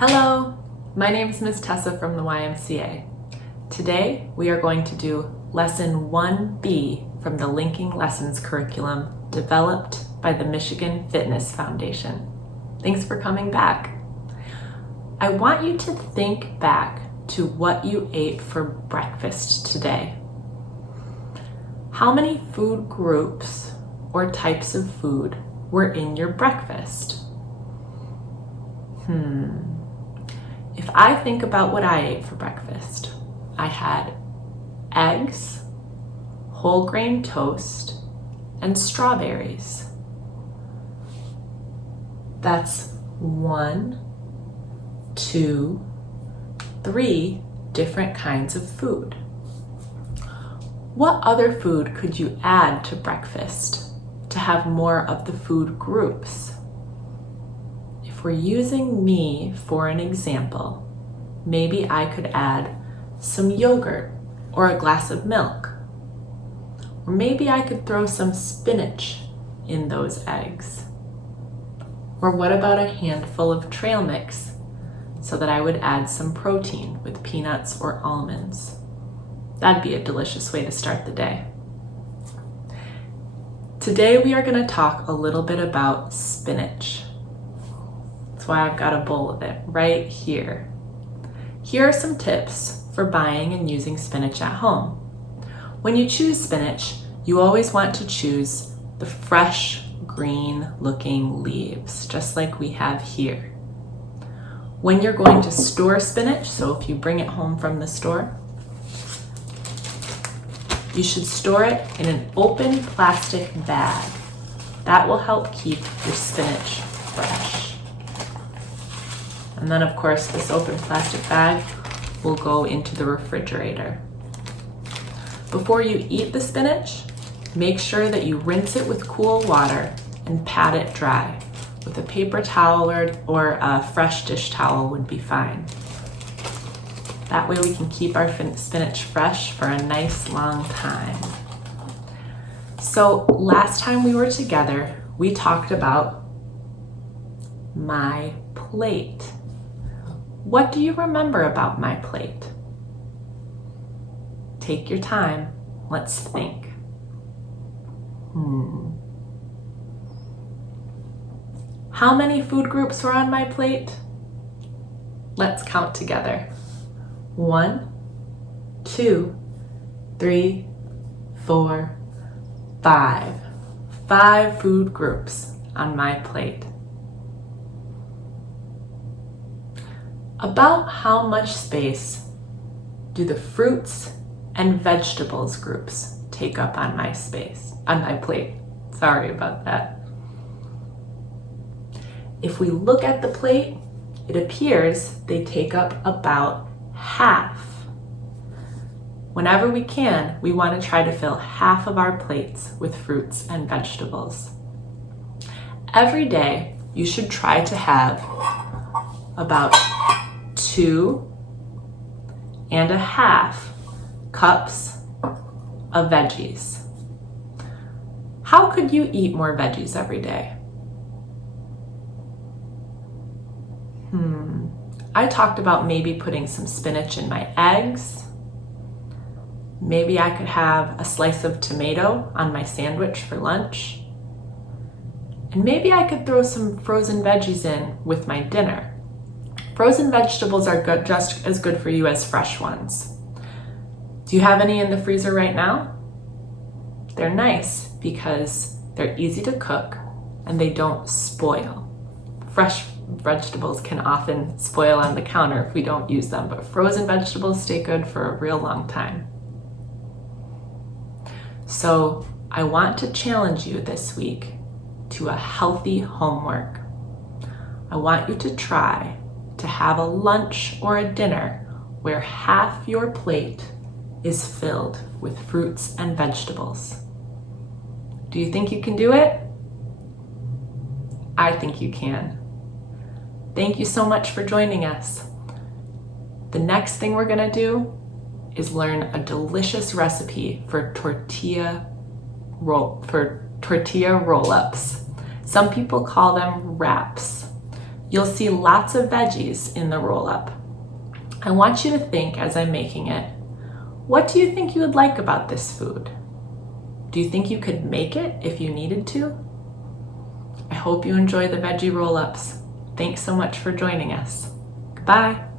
Hello, my name is Miss Tessa from the YMCA. Today we are going to do Lesson 1B from the Linking Lessons curriculum developed by the Michigan Fitness Foundation. Thanks for coming back. I want you to think back to what you ate for breakfast today. How many food groups or types of food were in your breakfast? If I think about what I ate for breakfast, I had eggs, whole grain toast, and strawberries. That's 1, 2, 3 different kinds of food. What other food could you add to breakfast to have more of the food groups? If we're using me for an example, maybe I could add some yogurt or a glass of milk. Or maybe I could throw some spinach in those eggs. Or what about a handful of trail mix so that I would add some protein with peanuts or almonds? That'd be a delicious way to start the day. Today we are going to talk a little bit about spinach. That's why I've got a bowl of it right here. Here are some tips for buying and using spinach at home. When you choose spinach, you always want to choose the fresh, green looking leaves, just like we have here. When you're going to store spinach, so if you bring it home from the store, you should store it in an open plastic bag. That will help keep your spinach fresh. And then of course this open plastic bag will go into the refrigerator. Before you eat the spinach, make sure that you rinse it with cool water and pat it dry. With a paper towel or a fresh dish towel would be fine. That way we can keep our spinach fresh for a nice long time. So last time we were together, we talked about MyPlate. What do you remember about MyPlate? Take your time. Let's think. How many food groups were on MyPlate? Let's count together. 1, 2, 3, 4, 5. 5 food groups on MyPlate. About how much space do the fruits and vegetables groups take up on my plate? Sorry about that. If we look at the plate, it appears they take up about half. Whenever we can, we want to try to fill half of our plates with fruits and vegetables. Every day, you should try to have about 2.5 cups of veggies. How could you eat more veggies every day? I talked about maybe putting some spinach in my eggs. Maybe I could have a slice of tomato on my sandwich for lunch. And maybe I could throw some frozen veggies in with my dinner. Frozen vegetables are just as good for you as fresh ones. Do you have any in the freezer right now? They're nice because they're easy to cook and they don't spoil. Fresh vegetables can often spoil on the counter if we don't use them, but frozen vegetables stay good for a real long time. So I want to challenge you this week to a healthy homework. I want you to try to have a lunch or a dinner where half your plate is filled with fruits and vegetables. Do you think you can do it? I think you can. Thank you so much for joining us. The next thing we're gonna do is learn a delicious recipe for tortilla roll-ups. Some people call them wraps. You'll see lots of veggies in the roll-up. I want you to think as I'm making it, what do you think you would like about this food? Do you think you could make it if you needed to? I hope you enjoy the veggie roll-ups. Thanks so much for joining us. Goodbye.